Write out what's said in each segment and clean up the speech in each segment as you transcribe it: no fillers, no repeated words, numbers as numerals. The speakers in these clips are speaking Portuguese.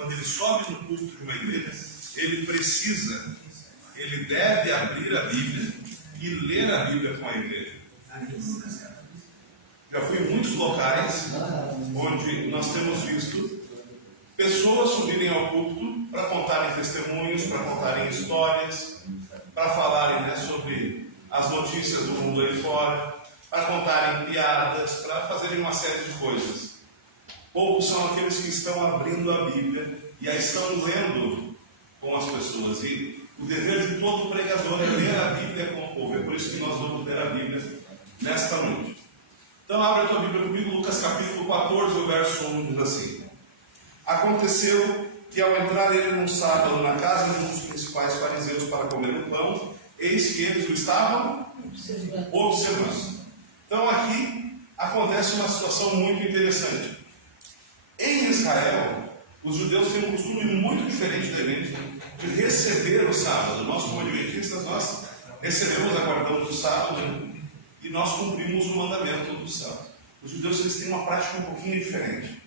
quando ele sobe no púlpito de uma igreja, ele deve abrir a Bíblia e ler a Bíblia com a igreja. Já fui em muitos locais onde nós temos visto pessoas subirem ao púlpito para contarem testemunhos, para contarem histórias, para falarem, né, sobre as notícias do mundo aí fora, para contarem piadas, para fazerem uma série de coisas. Poucos são aqueles que estão abrindo a Bíblia e a estão lendo com as pessoas. E o dever de todo pregador é ler a Bíblia com o povo. É por isso que nós vamos ler a Bíblia nesta noite. Então abre a tua Bíblia comigo, Lucas capítulo 14, o verso 1 diz assim: Aconteceu que ao entrar ele num sábado na casa de um dos principais fariseus para comer o pão, eis que eles o estavam observando. Então aqui acontece uma situação muito interessante. Em Israel, os judeus têm um costume muito diferente da gente de receber o sábado. Nós, como adventistas, nós recebemos a guardamos do sábado e nós cumprimos o mandamento do sábado. Os judeus eles têm uma prática um pouquinho diferente.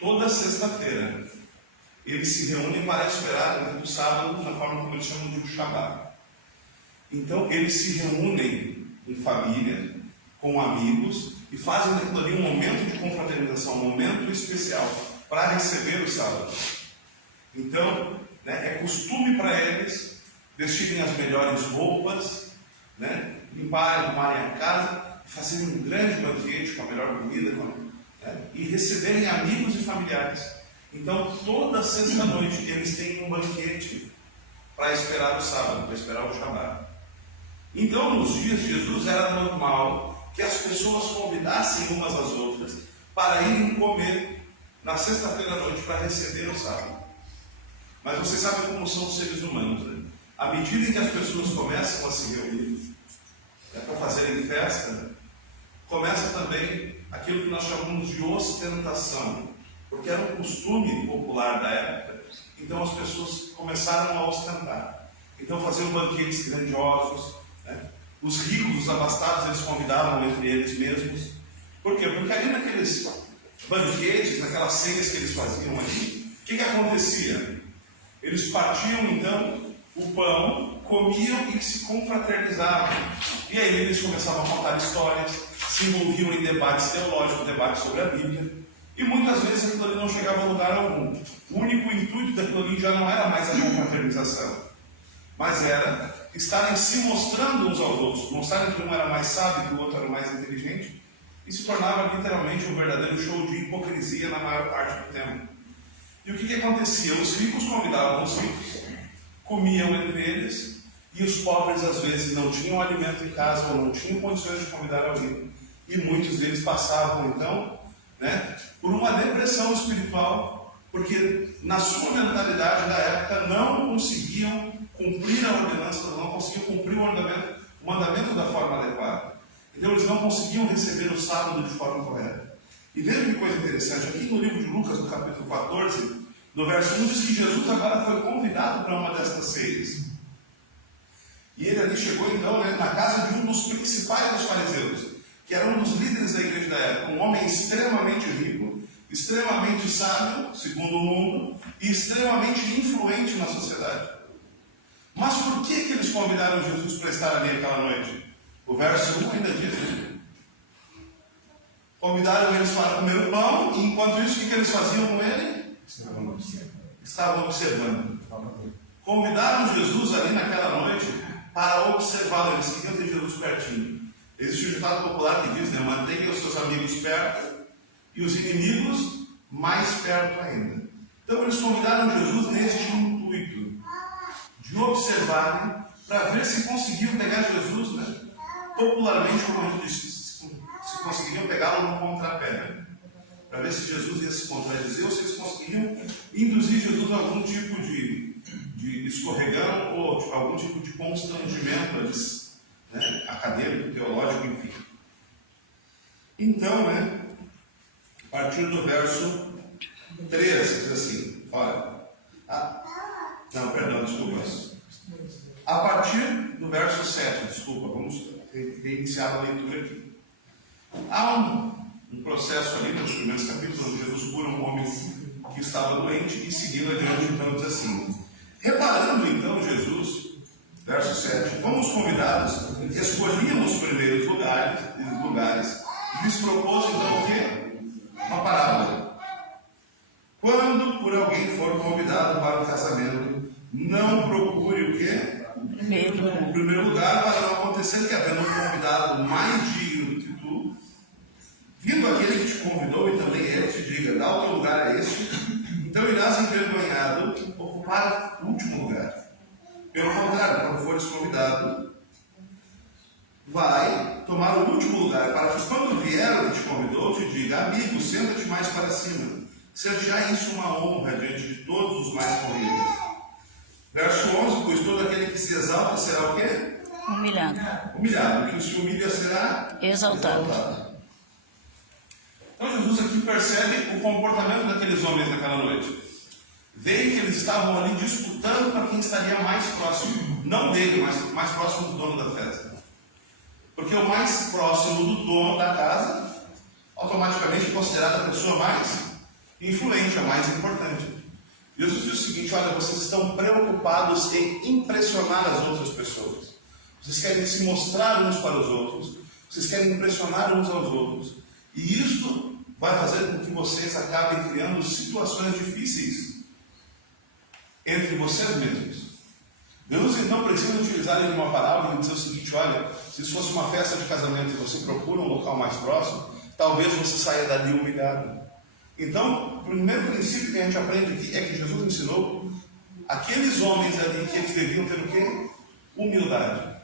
Toda sexta-feira, eles se reúnem para esperar o sábado na forma como eles chamam de Shabbat. Então, eles se reúnem em família, com amigos, e fazem daquilo ali um momento de confraternização, um momento especial para receber o sábado. Então, né, é costume para eles vestirem as melhores roupas, né, arrumarem a casa, fazerem um grande banquete com a melhor comida, e receberem amigos e familiares. Então, toda sexta-noite eles têm um banquete para esperar o sábado, para esperar o Shabbat. Então, nos dias de Jesus era normal que as pessoas convidassem umas às outras para irem comer na sexta-feira à noite para receber o sábado. Mas você sabe como são os seres humanos, né? À medida em que as pessoas começam a se reunir para fazerem festa, começa também aquilo que nós chamamos de ostentação, porque era um costume popular da época. Então as pessoas começaram a ostentar. Então faziam banquetes grandiosos, né? Os ricos, os abastados, eles convidavam entre eles mesmos. Por quê? Porque ali naqueles banquetes, naquelas ceias que eles faziam ali, o que acontecia? Eles partiam então o pão, comiam e se confraternizavam. E aí eles começavam a contar histórias, se envolviam em debates teológicos, debates sobre a Bíblia, e muitas vezes aquilo ali não chegava a lugar algum. O único intuito daquilo ali já não era mais a confraternização, mas era estarem se mostrando uns aos outros, mostrarem que um era mais sábio, que o outro era mais inteligente, e se tornava literalmente um verdadeiro show de hipocrisia na maior parte do tempo. E o que acontecia? Os ricos convidavam os ricos, comiam entre eles, e os pobres às vezes não tinham alimento em casa ou não tinham condições de convidar alguém. E muitos deles passavam então, né, por uma depressão espiritual, porque na sua mentalidade da época não conseguiam cumprir a ordenança, não conseguiam cumprir o mandamento da forma adequada. Então eles não conseguiam receber o sábado de forma correta. E veja que coisa interessante, aqui no livro de Lucas, no capítulo 14, no verso 1, diz que Jesus agora foi convidado para uma destas ceias. E ele ali chegou então, né, na casa de um dos principais dos fariseus, que era um dos líderes da igreja da época, um homem extremamente rico, extremamente sábio, segundo o mundo, e extremamente influente na sociedade. Mas por que eles convidaram Jesus para estar ali aquela noite? O verso 1 ainda diz: convidaram eles para comer o pão, e enquanto isso, o que eles faziam com ele? Estavam observando. Convidaram Jesus ali naquela noite para observá-lo. Eles queriam ter Jesus pertinho. Existe um ditado popular que diz, né, mantenha os seus amigos perto e os inimigos mais perto ainda. Então eles convidaram Jesus neste intuito de observarem para ver se conseguiam pegar Jesus, né, popularmente, como a gente disse, se conseguiriam pegá-lo no contrapé, né, para ver se Jesus ia se contradizer ou se eles conseguiriam induzir Jesus a algum tipo de escorregão ou algum tipo de constrangimento, né, acadêmico, teológico, enfim. Então, né, a partir do verso 3, diz assim, olha, a partir do verso 7, vamos reiniciar a leitura aqui. Há um processo ali nos primeiros capítulos onde Jesus cura um homem que estava doente, e seguindo adiante, então diz assim: reparando então Jesus, verso 7, como os convidados escolhiam os primeiros lugares, lhes propôs então o quê? Uma parábola. Quando por alguém for convidado para o casamento, não procure o quê? O primeiro lugar, para não acontecer que, havendo um convidado mais digno do que tu, vindo aquele que te convidou e também ele te diga: dá o teu lugar a este, então irás envergonhado ocupar o último lugar. Pelo contrário, quando fores convidado, vai tomar o último lugar, para que quando vier o que te convidou, te diga: amigo, senta-te mais para cima. Seja isso uma honra diante de todos os mais corridos. Verso 11, pois todo aquele que se exalta será o quê? Humilhado. Humilhado. O que se humilha será Exaltado. Então Jesus aqui percebe o comportamento daqueles homens naquela noite. Vê que eles estavam ali disputando para quem estaria mais próximo, não dele, mas mais próximo do dono da festa. Porque o mais próximo do dono da casa, automaticamente é considerado a pessoa mais influente, a mais importante. Jesus diz o seguinte: olha, vocês estão preocupados em impressionar as outras pessoas. Vocês querem se mostrar uns para os outros. Vocês querem impressionar uns aos outros. E isto vai fazer com que vocês acabem criando situações difíceis entre vocês mesmos. Deus então precisa utilizar ele uma parábola e dizer o seguinte: olha, se isso fosse uma festa de casamento e você procura um local mais próximo, talvez você saia dali humilhado. Então, o primeiro princípio que a gente aprende aqui é que Jesus ensinou aqueles homens ali que eles deviam ter o quê? Humildade.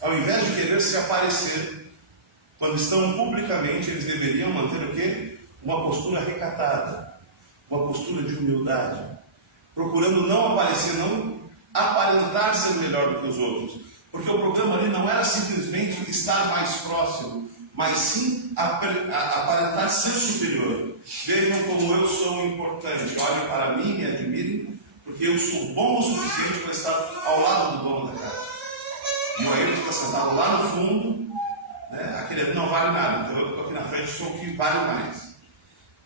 Ao invés de querer se aparecer, quando estão publicamente, eles deveriam manter o quê? Uma postura recatada, uma postura de humildade, procurando não aparecer, não aparentar ser melhor do que os outros, porque o problema ali não era simplesmente estar mais próximo, mas sim aparentar ser superior. Vejam como eu sou importante, olhem para mim, me admirem, porque eu sou bom o suficiente para estar ao lado do dono da casa. E o Ayrton está sentado lá no fundo, né? Aquele ali não vale nada, então eu estou aqui na frente, sou o que vale mais.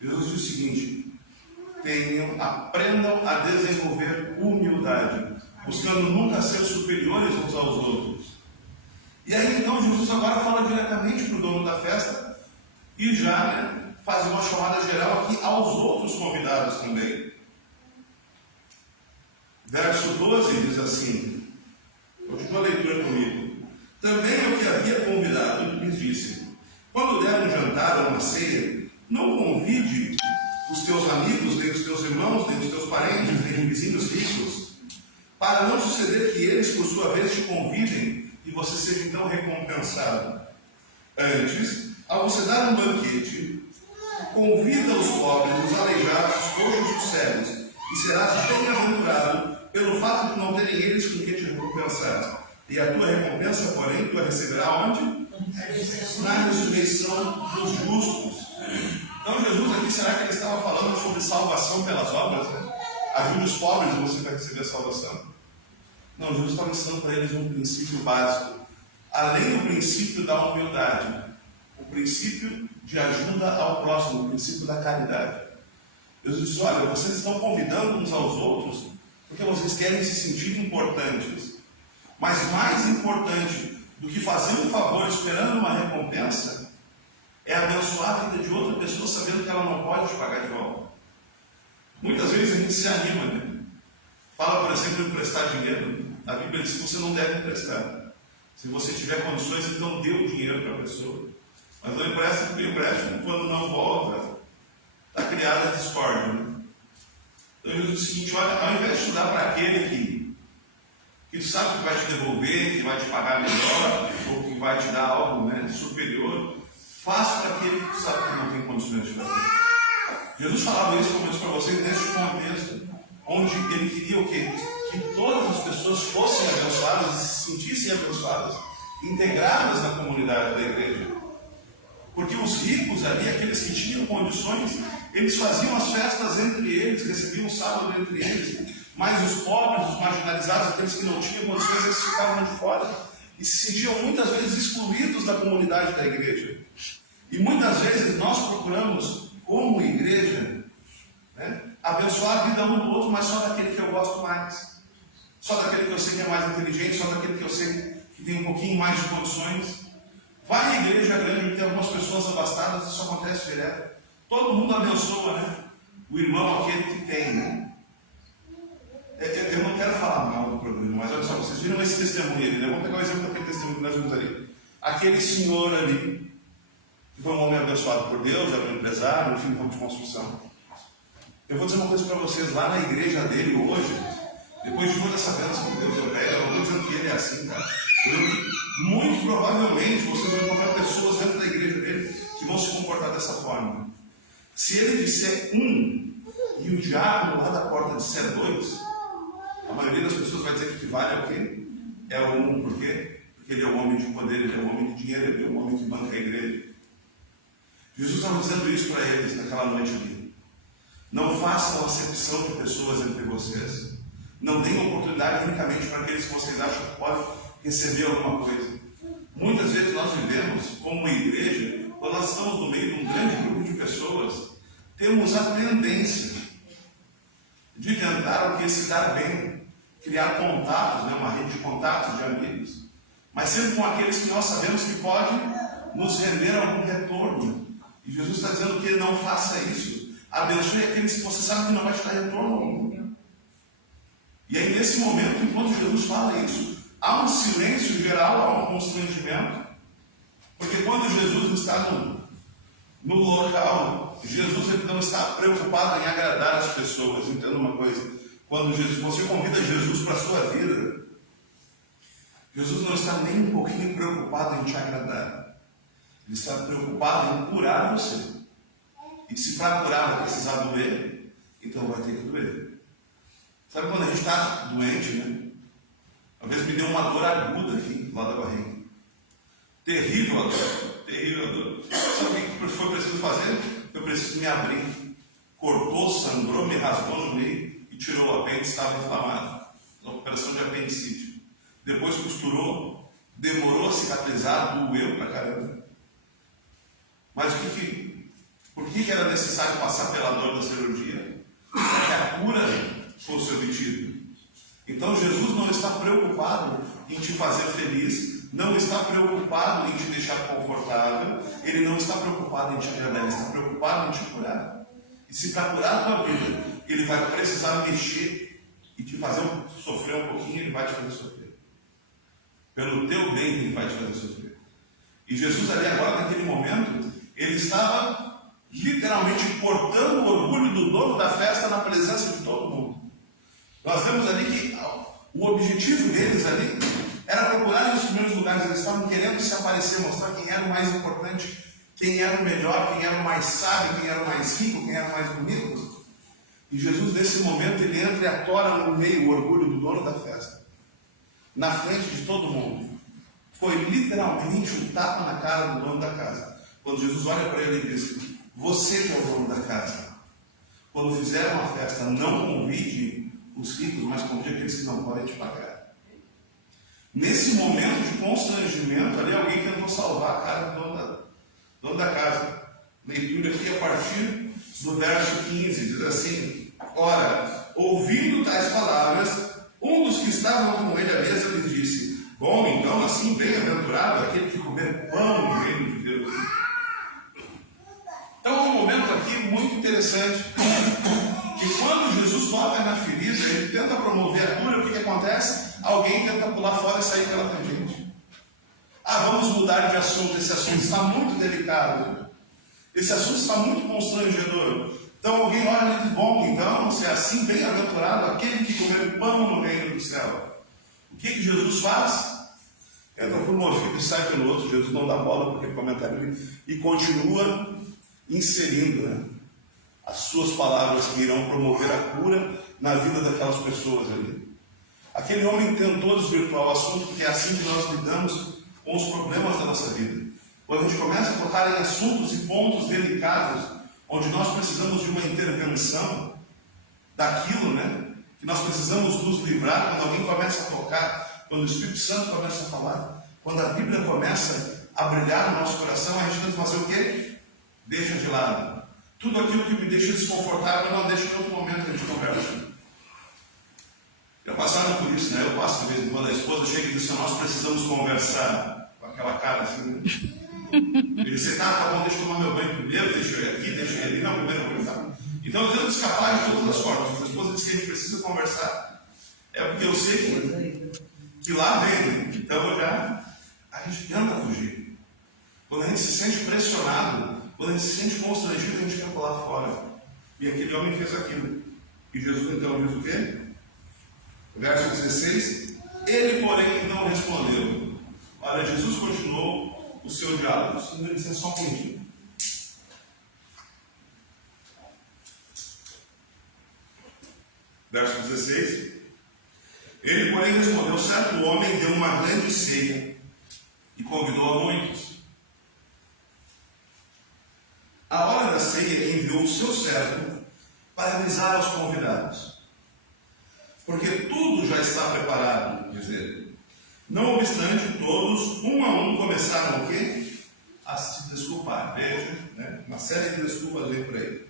Jesus diz o seguinte: aprendam a desenvolver humildade, buscando nunca ser superiores uns aos outros. E aí então Jesus agora fala diretamente para o dono da festa e já faz uma chamada geral aqui aos outros convidados também. Verso 12 diz assim, continua a leitura comigo: também o que havia convidado lhes disse: quando der um jantar ou uma ceia, não convide os teus amigos, nem os teus irmãos, nem os teus parentes, nem os vizinhos ricos, para não suceder que eles, por sua vez, te convidem e você seja então recompensado. Antes, ao você dar um banquete, convida os pobres, os aleijados, os coxos, os cegos, e serás bem-aventurado pelo fato de não terem eles com que te recompensar. E a tua recompensa, porém, tu a receberá onde? Na ressurreição dos justos. Então Jesus aqui, será que ele estava falando sobre salvação pelas obras? Né? Ajude os pobres e você vai receber a salvação. Não, Jesus estava ensinando para eles um princípio básico. Além do princípio da humildade, o princípio de ajuda ao próximo, o princípio da caridade. Jesus diz: olha, vocês estão convidando uns aos outros porque vocês querem se sentir importantes. Mas mais importante do que fazer um favor esperando uma recompensa é abençoar a vida de outra pessoa sabendo que ela não pode te pagar de volta. Muitas vezes a gente se anima, né? Fala, por exemplo, em emprestar dinheiro. A Bíblia diz que você não deve emprestar. Se você tiver condições, então dê o dinheiro para a pessoa. Mas não empresta porque o empréstimo, quando não volta, está criada a discórdia. Né? Então ele diz o seguinte: olha, ao invés de estudar para aquele que tu sabe que vai te devolver, que vai te pagar melhor, ou que vai te dar algo, né, superior, faça para aquele que tu sabe que não tem condições de fazer. Jesus falava isso, como eu disse para vocês, neste contexto, onde ele queria o quê? Que todas as pessoas fossem abençoadas e se sentissem abençoadas, integradas na comunidade da igreja. Porque os ricos ali, aqueles que tinham condições, eles faziam as festas entre eles, recebiam o sábado entre eles. Mas os pobres, os marginalizados, aqueles que não tinham condições, eles ficavam de fora e se sentiam muitas vezes excluídos da comunidade da igreja. E muitas vezes nós procuramos, como igreja, né, abençoar a vida um do outro, mas só daquele que eu gosto mais, só daquele que eu sei que é mais inteligente, só daquele que eu sei que tem um pouquinho mais de condições. Vai à igreja grande que tem algumas pessoas abastadas, isso acontece direto. Todo mundo abençoa, né? O irmão aquele que tem, né? Eu não quero falar mal do programa, mas olha só, vocês viram esse testemunho ali, né? Vamos pegar o exemplo daquele testemunho que nós vimos ali. Aquele senhor ali, que foi um homem abençoado por Deus, era um empresário, enfim, no campo de construção. Eu vou dizer uma coisa para vocês, lá na igreja dele hoje, depois de toda essa bênção que Deus opera, eu não estou dizendo que ele é assim, tá? Muito provavelmente vocês vão encontrar pessoas dentro da igreja dele que vão se comportar dessa forma. Se ele disser um e o diabo lá da porta disser dois, a maioria das pessoas vai dizer que o que vale é o quê? É o um. Por quê? Porque ele é o homem de poder, ele é o homem de dinheiro, ele é o homem que banca a igreja. Jesus estava dizendo isso para eles naquela noite ali. Não façam acepção de pessoas entre vocês. Não deem oportunidade unicamente para aqueles que vocês acham que podem receber alguma coisa. Muitas vezes nós vivemos como igreja, quando nós estamos no meio de um grande grupo de pessoas, temos a tendência de tentar o que se dar bem, criar contatos, né, uma rede de contatos de amigos, mas sempre com aqueles que nós sabemos que podem nos render algum retorno. E Jesus está dizendo que não faça isso. Abençoe aqueles que você sabe que não vai te dar retorno algum. E aí nesse momento, enquanto Jesus fala isso, há um silêncio geral, há um constrangimento, porque quando Jesus está no local, Jesus ele não está preocupado em agradar as pessoas. Entenda uma coisa, quando você convida Jesus para a sua vida, Jesus não está nem um pouquinho preocupado em te agradar. Ele está preocupado em curar você. E se para curar vai precisar doer, então vai ter que doer. Sabe quando a gente está doente, né? Uma vez me deu uma dor aguda aqui, lá da barriga. Terrível a dor. Terrível a dor. Sabe o que foi preciso fazer? Eu preciso me abrir. Cortou, sangrou, me rasgou no meio e tirou o apêndice, estava inflamado. Uma operação de apendicite. Depois costurou, demorou a cicatrizar, doeu pra caramba. Mas por que era necessário passar pela dor da cirurgia? Para que a cura fosse obtida. Então Jesus não está preocupado em te fazer feliz, não está preocupado em te deixar confortável, ele não está preocupado em te agradar, ele está preocupado em te curar. E se para curar a tua vida, ele vai precisar mexer e te fazer sofrer um pouquinho, ele vai te fazer sofrer. Pelo teu bem, ele vai te fazer sofrer. E Jesus ali agora, naquele momento, ele estava literalmente cortando o orgulho do dono da festa na presença de todo mundo. Nós vemos ali que o objetivo deles ali era procurar nos primeiros lugares. Eles estavam querendo se aparecer, mostrar quem era o mais importante, quem era o melhor, quem era o mais sábio, quem era o mais rico, quem era o mais bonito. E Jesus, nesse momento, ele entra e atora no meio o orgulho do dono da festa, na frente de todo mundo. Foi literalmente um tapa na cara do dono da casa. Quando Jesus olha para ele e diz: você que é o dono da casa, quando fizer uma festa, não convide os ricos, mas convide aqueles que não podem te pagar. Nesse momento de constrangimento, ali alguém tentou salvar a cara do dono da casa. Leitura aqui a partir do verso 15, diz assim: ora, ouvindo tais palavras, um dos que estavam com ele à mesa lhe disse: bom, então assim bem-aventurado aquele que comer pão no reino de Deus. Então é um momento aqui muito interessante, que quando Jesus toca na ferida, ele tenta promover a cura, o que acontece? Alguém tenta pular fora e sair pela tangente. Vamos mudar de assunto, esse assunto está muito delicado, esse assunto está muito constrangedor. Então alguém olha e diz: bom, então, se é assim, bem-aventurado aquele que comer pão no reino do céu. O que Jesus faz? Entra por um ouvido e sai pelo outro. Jesus não dá bola para aquele comentário ali e continua inserindo, né, as suas palavras que irão promover a cura na vida daquelas pessoas ali. Aquele homem tentou desvirtuar o assunto, porque é assim que nós lidamos com os problemas da nossa vida. Quando a gente começa a tocar em assuntos e pontos delicados, onde nós precisamos de uma intervenção daquilo, né, que nós precisamos nos livrar, quando alguém começa a tocar, quando o Espírito Santo começa a falar, quando a Bíblia começa a brilhar no nosso coração, a gente tenta fazer o quê? Deixa de lado. Tudo aquilo que me deixa desconfortável, não deixa em outro momento a gente conversa. Eu passava por isso, né? Eu passo de vez em quando, a esposa chega e diz assim, nós precisamos conversar, com aquela cara assim, né? Ele disse, tá bom, deixa eu tomar meu banho primeiro, deixa eu ir aqui, deixa eu ir ali, não, primeiro eu vou conversar. Então eu tento escapar de todas as formas. A esposa diz que a gente precisa conversar. É porque eu sei que lá vem, né? Então a gente tenta fugir. Quando a gente se sente pressionado, quando a gente se sente constrangido, a gente quer pular fora. E aquele homem fez aquilo. E Jesus então diz o quê? Verso 16. Ele, porém, não respondeu. Olha, Jesus continuou o seu diálogo. Ele disse só um pouquinho. Verso 16. Ele, porém, respondeu: certo homem deu uma grande ceia e convidou a muitos. A hora da ceia enviou o seu servo para avisar aos convidados, porque tudo já está preparado, diz ele. Não obstante, todos, um a um, começaram o quê? A se desculpar. Veja, né? Uma série de desculpas veio para ele.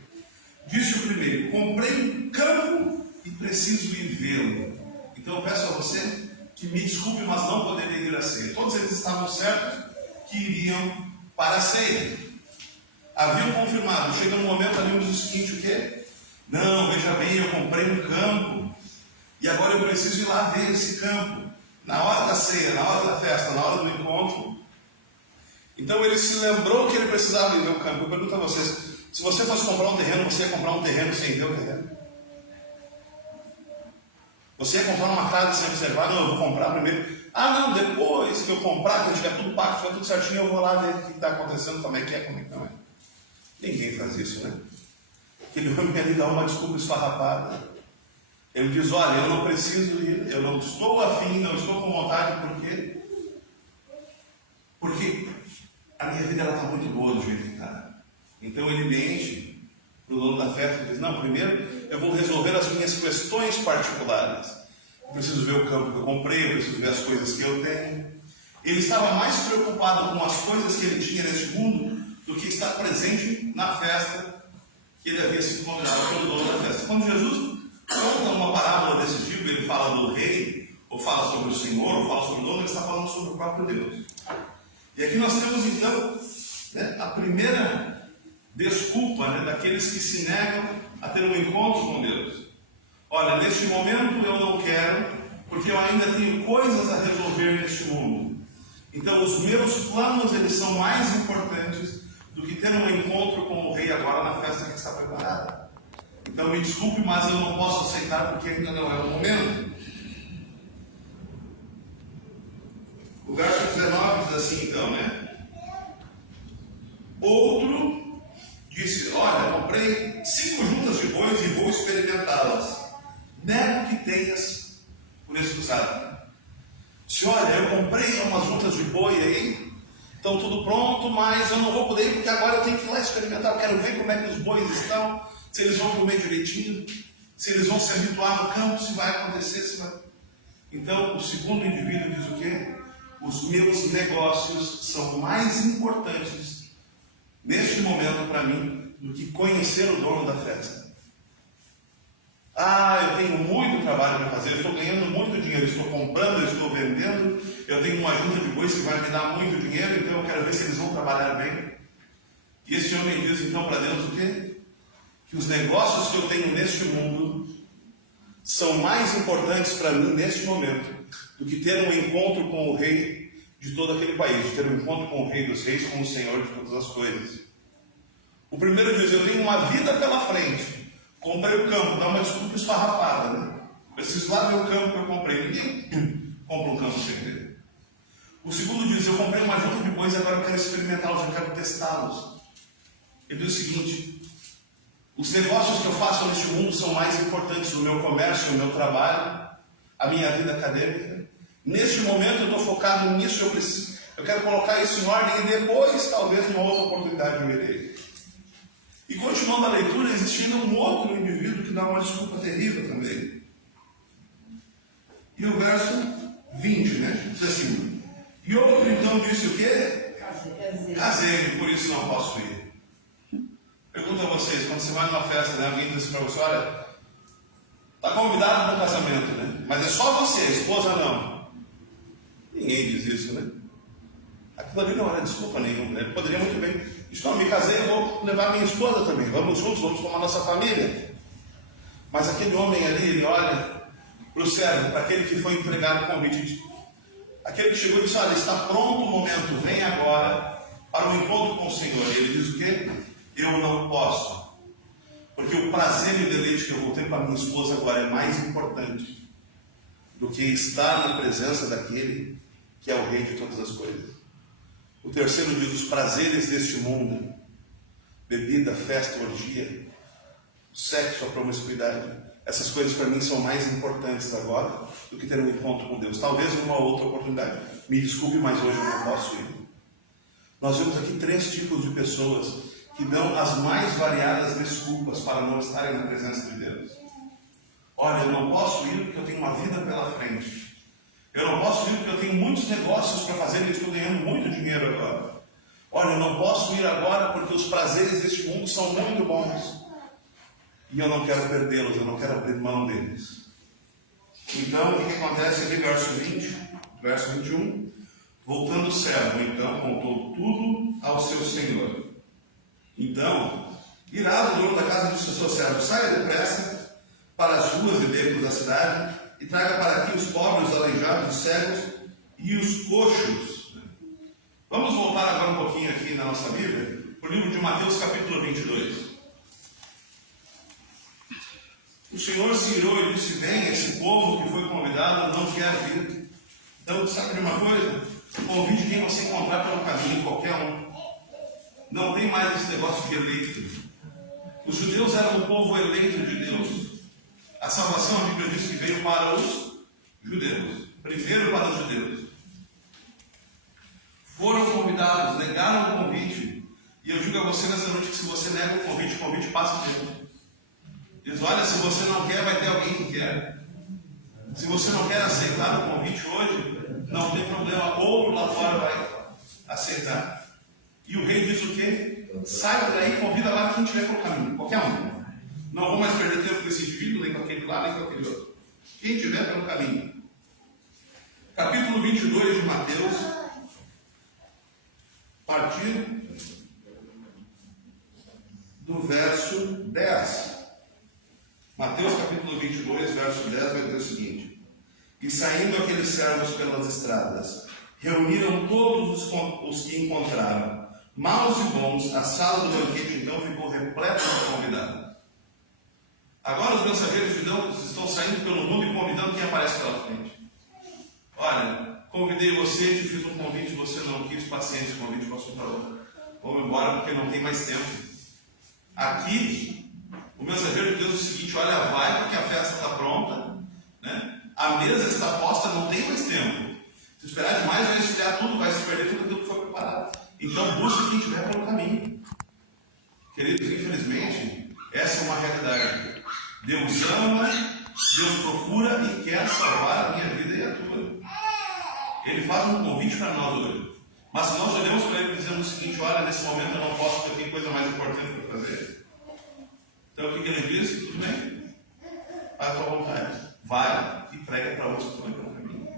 Disse o primeiro: comprei um campo e preciso ir vê-lo. Então eu peço a você que me desculpe, mas não poderia ir à ceia. Todos eles estavam certos que iriam para a ceia. Haviam confirmado. Chega um momento ali, diz o seguinte: o quê? Não, veja bem, eu comprei um campo e agora eu preciso ir lá ver esse campo. Na hora da ceia, na hora da festa, na hora do encontro. Então ele se lembrou que ele precisava ir ver o campo. Eu pergunto a vocês: se você fosse comprar um terreno, você ia comprar um terreno sem ver o terreno? Você ia comprar uma casa sem observar? Não, eu vou comprar primeiro. Ah, não, depois que eu comprar, que eu tiver tudo pago, tiver tudo certinho, eu vou lá ver o que está acontecendo, como é que é, como é que não é. Ninguém faz isso, né? Aquele homem ali dá uma desculpa esfarrapada. Ele diz: olha, eu não preciso ir, eu não estou afim, não estou com vontade, por quê? Porque a minha vida está muito boa do jeito que está. Então ele mente para o dono da festa e diz: não, primeiro eu vou resolver as minhas questões particulares. Eu preciso ver o campo que eu comprei, eu preciso ver as coisas que eu tenho. Ele estava mais preocupado com as coisas que ele tinha neste mundo do que estar presente na festa que ele havia sido convidado pelo dono da festa. Quando Jesus conta uma parábola desse tipo, ele fala do rei, ou fala sobre o Senhor, ou fala sobre o dono, ele está falando sobre o próprio Deus. E aqui nós temos então, né, a primeira desculpa, né, daqueles que se negam a ter um encontro com Deus. Olha, neste momento eu não quero, porque eu ainda tenho coisas a resolver neste mundo. Então os meus planos, eles são mais importantes do que ter um encontro com o rei agora na festa que está preparada. Então me desculpe, mas eu não posso aceitar porque ainda não é o momento. O verso 19 diz assim então, né? Outro disse: olha, comprei 5 juntas de bois e vou experimentá-las. Nego que tenhas por escusado. Disse: olha, eu comprei umas juntas de boi aí, estão tudo pronto, mas eu não vou poder ir porque agora eu tenho que ir lá experimentar. Eu quero ver como é que os bois estão, se eles vão comer direitinho, se eles vão se habituar no campo, se vai acontecer, se vai... Então o segundo indivíduo diz o quê? Os meus negócios são mais importantes neste momento para mim do que conhecer o dono da festa. Ah, eu tenho muito trabalho para fazer, eu estou ganhando muito dinheiro, estou comprando, eu estou vendendo, eu tenho uma junta de bois que vai me dar muito dinheiro, então eu quero ver se eles vão trabalhar bem. E esse homem diz então para Deus o quê? Que os negócios que eu tenho neste mundo são mais importantes para mim neste momento do que ter um encontro com o rei de todo aquele país, de ter um encontro com o rei dos reis, com o Senhor de todas as coisas. O primeiro diz: eu tenho uma vida pela frente, comprei o campo, dá uma desculpa esfarrapada, né? Preciso lá ver o campo que eu comprei. Ninguém compra um campo sem ver. O segundo diz: eu comprei uma junta de bois e agora eu quero experimentá-los, eu quero testá-los. Ele diz o seguinte: os negócios que eu faço neste mundo são mais importantes do meu comércio, do meu trabalho, a minha vida acadêmica. Neste momento eu estou focado nisso, eu quero colocar isso em ordem e depois, talvez, numa outra oportunidade eu irei. E continuando a leitura, existe ainda um outro indivíduo que dá uma desculpa terrível também. E o verso 20, né? Diz assim: e outro então disse o quê? Casei, por isso não posso ir. Pergunta pergunto a vocês, quando você vai numa festa, né, alguém diz assim para você, olha, está convidado para um casamento, né? Mas é só você, a esposa não. Ninguém diz isso, né? Aquilo ali não era desculpa nenhuma. Ele poderia muito bem, não, me casei, eu vou levar minha esposa também, vamos juntos, vamos formar nossa família. Mas aquele homem ali, ele olha para o servo, para aquele que foi entregado o convite, aquele que chegou e disse, olha, está pronto o momento, vem agora para o encontro com o Senhor. E ele diz o quê? Eu não posso, porque o prazer e o deleite que eu vou ter com a minha esposa agora é mais importante do que estar na presença daquele que é o Rei de todas as coisas. O terceiro diz, os prazeres deste mundo, bebida, festa, orgia, sexo, a promiscuidade, essas coisas para mim são mais importantes agora do que ter um encontro com Deus. Talvez numa outra oportunidade. Me desculpe, mas hoje eu não posso ir. Nós vemos aqui 3 tipos de pessoas que dão as mais variadas desculpas para não estarem na presença de Deus. Olha, eu não posso ir porque eu tenho uma vida pela frente. Eu não posso ir porque eu tenho muitos negócios para fazer e estou ganhando muito dinheiro agora. Olha, eu não posso ir agora porque os prazeres deste mundo são muito bons. E eu não quero perdê-los, eu não quero abrir mão deles. Então, o que acontece ali, verso 20, verso 21? Voltando o servo, então, contou tudo ao seu senhor. Então, irado o dono da casa disse ao seu servo, saia depressa para as ruas e becos da cidade e traga para aqui os pobres, os aleijados, os cegos e os coxos. Vamos voltar agora um pouquinho aqui na nossa Bíblia, para o livro de Mateus, capítulo 22. O Senhor se irou e disse, bem, esse povo que foi convidado não quer vir. Então, sabe de uma coisa? Convide quem você encontrar pelo caminho, qualquer um. Não tem mais esse negócio de eleito. Os judeus eram o povo eleito de Deus. A salvação, a Bíblia diz que veio para os judeus. Primeiro para os judeus. Foram convidados, negaram o convite. E eu digo a você nessa noite que se você nega o convite passa de Deus. Diz, olha, se você não quer, vai ter alguém que quer. Se você não quer aceitar o convite hoje, não tem problema, outro lá fora vai aceitar. E o rei diz o quê? Sai daí e convida lá quem tiver pelo caminho, qualquer um. Não vou mais perder tempo com esse indivíduo, nem com aquele lá, nem com aquele outro. Quem tiver pelo caminho. Capítulo 22 de Mateus, a partir do verso 10. Mateus capítulo 22, verso 10, vai dizer o seguinte: e saindo aqueles servos pelas estradas, reuniram todos os que encontraram, maus e bons, a sala do banquete então ficou repleta de convidados. Agora os mensageiros de Deus estão saindo pelo mundo e convidando quem aparece pela frente. Olha, convidei você, te fiz um convite, você não quis, paciência, o convite passou para outra. Vamos embora porque não tem mais tempo. Aqui, o mensageiro de Deus diz o seguinte: olha, vai porque a festa está pronta, né? A mesa está posta, não tem mais tempo. Se esperar demais, vai esfriar tudo, vai se perder tudo aquilo que foi preparado. Então busque quem estiver pelo caminho. Queridos, infelizmente, essa é uma realidade. Deus ama, Deus procura e quer salvar a minha vida e a tua. Ele faz um convite para nós hoje. Mas se nós olhamos para ele e dizemos o seguinte: olha, nesse momento eu não posso, porque eu tenho coisa mais importante para fazer. Então o que ele diz? Tudo bem, faz a tua vontade, vai e prega para outros que estão pelo caminho.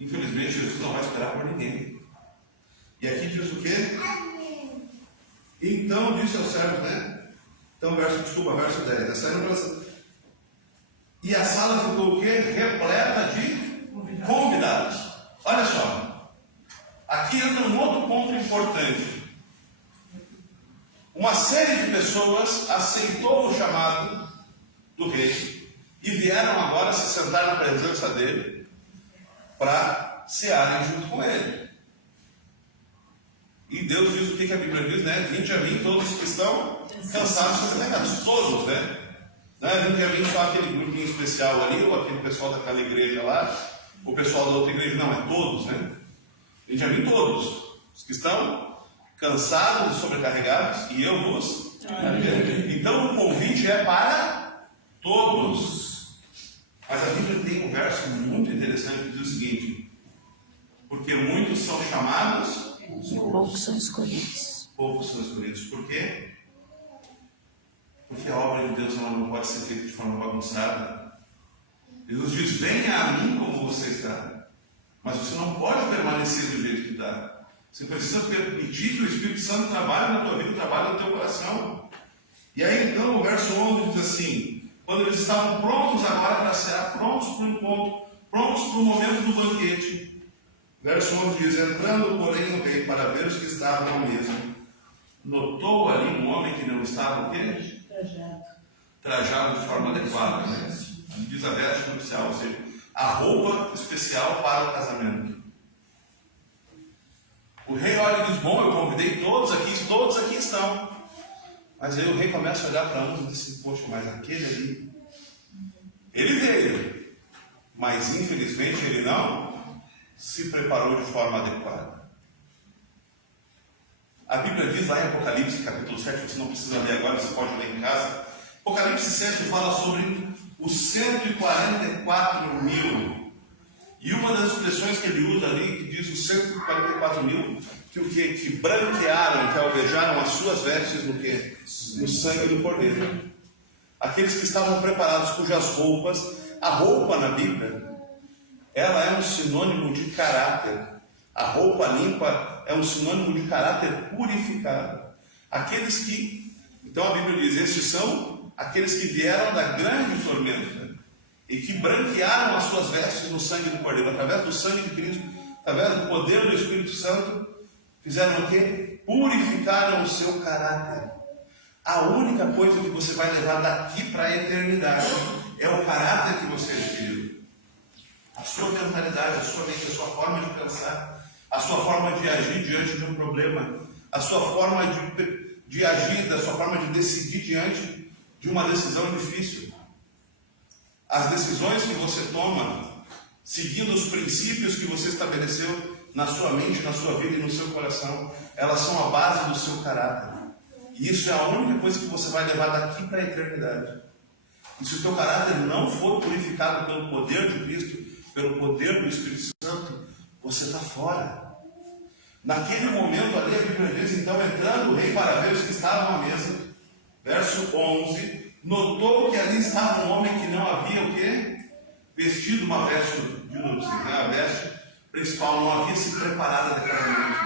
Infelizmente Jesus não vai esperar por ninguém. E aqui diz o quê? Então disse aos servos, né? Então verso 10. E a sala ficou o quê? Repleta de convidados. Olha só, aqui entra um outro ponto importante. Uma série de pessoas aceitou o chamado do rei e vieram agora se sentar na presença dele para cearem junto com ele. E Deus diz o que a Bíblia diz, né? Vinde a mim todos que estão cansados e sobrecarregados. Todos, né? Não é vinde a mim só aquele grupinho especial ali, ou aquele pessoal daquela igreja lá, o pessoal da outra igreja. Não, é todos, né? Vinde a mim todos os que estão cansados e sobrecarregados, e eu vos aliviarei. Então o convite é para todos. Mas a Bíblia tem um verso muito interessante que diz o seguinte: porque muitos são chamados, poucos são escolhidos. Poucos são escolhidos. Por quê? Porque a obra de Deus ela não pode ser feita de forma bagunçada. Jesus diz: venha a mim como você está. Mas você não pode permanecer do jeito que está. Você precisa permitir que o Espírito Santo trabalhe na tua vida, trabalhe no teu coração. E aí então o verso 11 diz assim: quando eles estavam prontos agora para cear, prontos para o encontro, prontos para o momento do banquete. Verso 11 diz: entrando porém o rei para ver os que estavam à mesa, notou ali um homem que não estava o quê? Trajado de forma adequada, né? Diz a veste nupcial, ou seja, a roupa especial para o casamento. O rei olha e diz: bom, eu convidei todos aqui estão. Mas aí o rei começa a olhar para um e diz assim: poxa, mas aquele ali, ele veio, mas infelizmente ele não se preparou de forma adequada. A Bíblia diz lá em Apocalipse, capítulo 7, você não precisa ler agora, você pode ler em casa. Apocalipse 7 fala sobre os 144 mil. E uma das expressões que ele usa ali, que diz os 144 mil, que branquearam, que alvejaram as suas vestes no quê? No sangue do Cordeiro. Aqueles que estavam preparados, cujas roupas, a roupa na Bíblia, ela é um sinônimo de caráter. A roupa limpa é um sinônimo de caráter purificado. Aqueles que, então a Bíblia diz, esses são aqueles que vieram da grande tormenta e que branquearam as suas vestes no sangue do Cordeiro, através do sangue de Cristo, através do poder do Espírito Santo, fizeram o quê? Purificaram o seu caráter. A única coisa que você vai levar daqui para a eternidade é o caráter que você adquiriu. A sua mentalidade, a sua mente, a sua forma de pensar, a sua forma de agir diante de um problema, a sua forma de agir, a sua forma de decidir diante de uma decisão difícil. As decisões que você toma, seguindo os princípios que você estabeleceu na sua mente, na sua vida e no seu coração, elas são a base do seu caráter. E isso é a única coisa que você vai levar daqui para a eternidade. E se o teu caráter não for purificado pelo poder de Cristo, pelo poder do Espírito Santo, você está fora. Naquele momento ali, a Bíblia diz, então, entrando o rei para ver os que estavam à mesa, verso 11, notou que ali estava um homem que não havia o quê? Vestido uma veste de núpcias, né? A veste principal não havia se preparado adequadamente.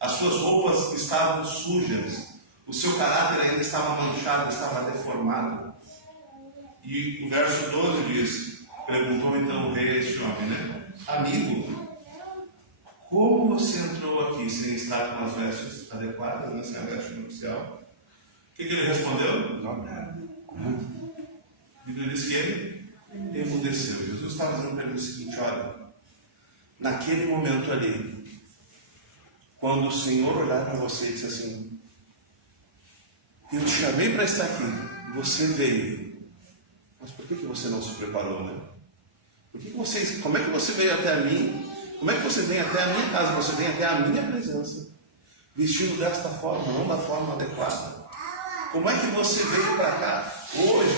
As suas roupas estavam sujas, o seu caráter ainda estava manchado, estava deformado. E o verso 12 diz, perguntou então o rei a este homem, né? Amigo, como você entrou aqui sem estar com as vestes adequadas, né? Sem a veste nupcial? O que ele respondeu? Não. A Bíblia diz que ele emudeceu. Jesus estava dizendo para ele o seguinte: olha, naquele momento ali, quando o Senhor olhar para você e disse assim: eu te chamei para estar aqui, você veio, mas por que você não se preparou, né? Como é que você veio até a mim? Como é que você vem até a minha casa? Você vem até a minha presença, vestido desta forma, não da forma adequada. Como é que você veio para cá hoje,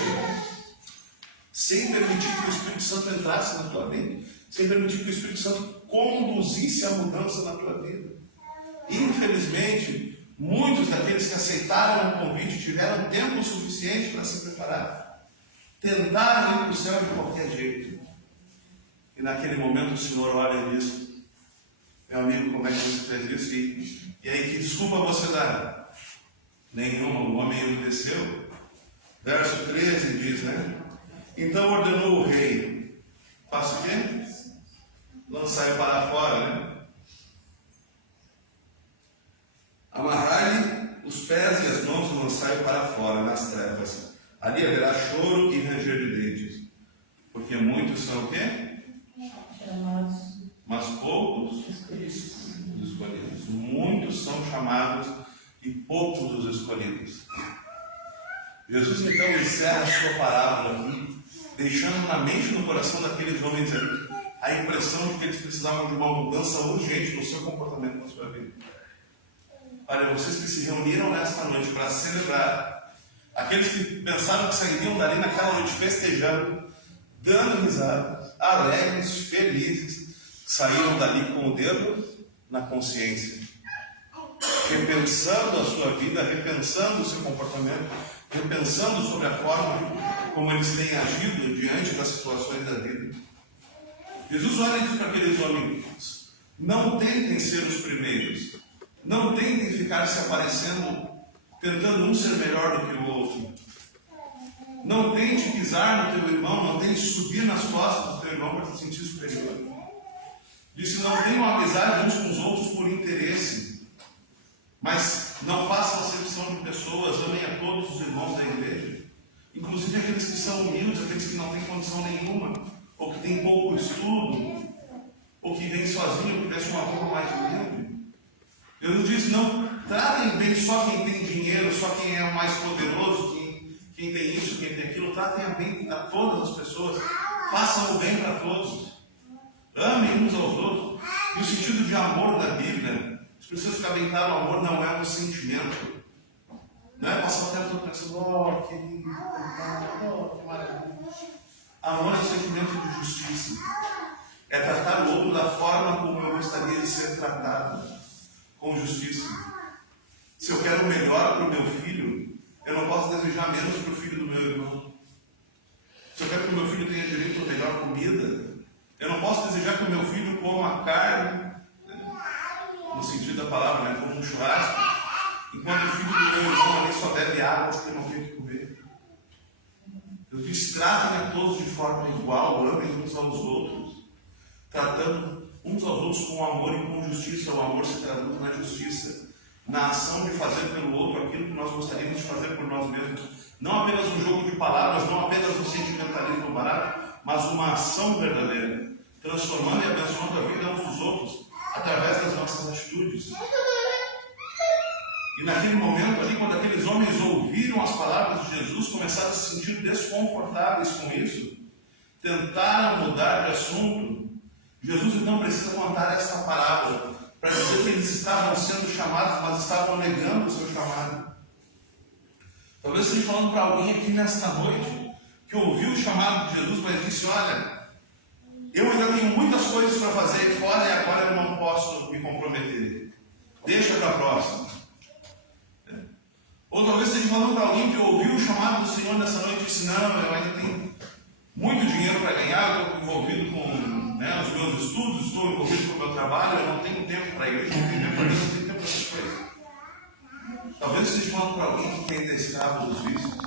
sem permitir que o Espírito Santo entrasse na tua vida, sem permitir que o Espírito Santo conduzisse a mudança na tua vida? Infelizmente, muitos daqueles que aceitaram o convite tiveram tempo suficiente para se preparar, tentaram ir para o céu de qualquer jeito. E naquele momento o Senhor olha e diz: meu amigo, como é que você fez isso? E aí, que desculpa você dá? Nenhuma. O homem emudeceu. Verso 13 diz, né? Então ordenou o rei: faça o quê? Lançai para fora, né? Amarrai-lhe os pés e as mãos e lançai para fora nas trevas. Ali haverá choro e ranger de dentes, porque muitos são o quê? Chamados. Mas poucos os escolhidos. Muitos são chamados e poucos os escolhidos. Jesus então encerra a sua parábola aqui, deixando na mente e no coração daqueles homens ali a impressão de que eles precisavam de uma mudança urgente no seu comportamento, na sua vida. Olha, vocês que se reuniram nesta noite para celebrar, aqueles que pensaram que sairiam dali naquela noite festejando, dando risada, alegres, felizes, saíram dali com o dedo na consciência. repensando a sua vida, repensando o seu comportamento, repensando sobre a forma como eles têm agido diante das situações da vida. Jesus olha e diz para aqueles homens: não tentem ser os primeiros, não tentem ficar se aparecendo, tentando um ser melhor do que o outro. Não tente pisar no teu irmão, não tente subir nas costas do teu irmão para te sentir superior. Disse: não tenham amizade uns com os outros por interesse, mas não façam acepção de pessoas, amem a todos os irmãos da igreja, inclusive aqueles que são humildes, aqueles que não têm condição nenhuma, ou que têm pouco estudo, ou que vêm sozinho porque vestem uma roupa mais humilde. Jesus diz: não tratem bem só quem tem dinheiro, só quem é o mais poderoso, quem tem isso, quem tem aquilo. Tratem bem a todas as pessoas, façam o bem para todos, amem uns aos outros. E o sentido de amor da Bíblia, se precisa ficar bem claro, o amor não é um sentimento. Não é passar o tempo todo pensando: oh, que lindo, oh, que maravilha. Amor é um sentimento de justiça. É tratar o outro da forma como eu gostaria de ser tratado, com justiça. Se eu quero o melhor para o meu filho, eu não posso desejar menos para o filho do meu irmão. Se eu quero que o meu filho tenha direito à melhor comida, eu não posso desejar que o meu filho coma carne, no sentido da palavra, né, como um churrasco, enquanto o filho do meu irmão ali só bebe água porque não tem o que comer. Eu disse: tratem a todos de forma igual, amem uns aos outros, tratando uns aos outros com amor e com justiça. O amor se traduz na justiça, na ação de fazer pelo outro aquilo que nós gostaríamos de fazer por nós mesmos. Não apenas um jogo de palavras, não apenas um sentimentalismo barato, mas uma ação verdadeira, transformando e abençoando a vida uns dos outros através das nossas atitudes. E naquele momento ali, quando aqueles homens ouviram as palavras de Jesus, começaram a se sentir desconfortáveis com isso, tentaram mudar de assunto. Jesus então precisa contar esta parábola para dizer que eles estavam sendo chamados, mas estavam negando o seu chamado. Talvez esteja falando para alguém aqui nesta noite que ouviu o chamado de Jesus, mas disse: olha, eu ainda tenho muitas coisas para fazer aí fora e agora eu não posso me comprometer. Deixa para a próxima. Ou talvez esteja falando para alguém que ouviu o chamado do Senhor nessa noite e disse: não, eu ainda tenho muito dinheiro para ganhar, eu estou envolvido com os meus estudos, estou envolvido com o meu trabalho, eu não tenho tempo para igreja, não tenho tempo para isso, não tenho tempo para essas coisas. Talvez esteja falando para alguém que ainda é escravo dos vícios.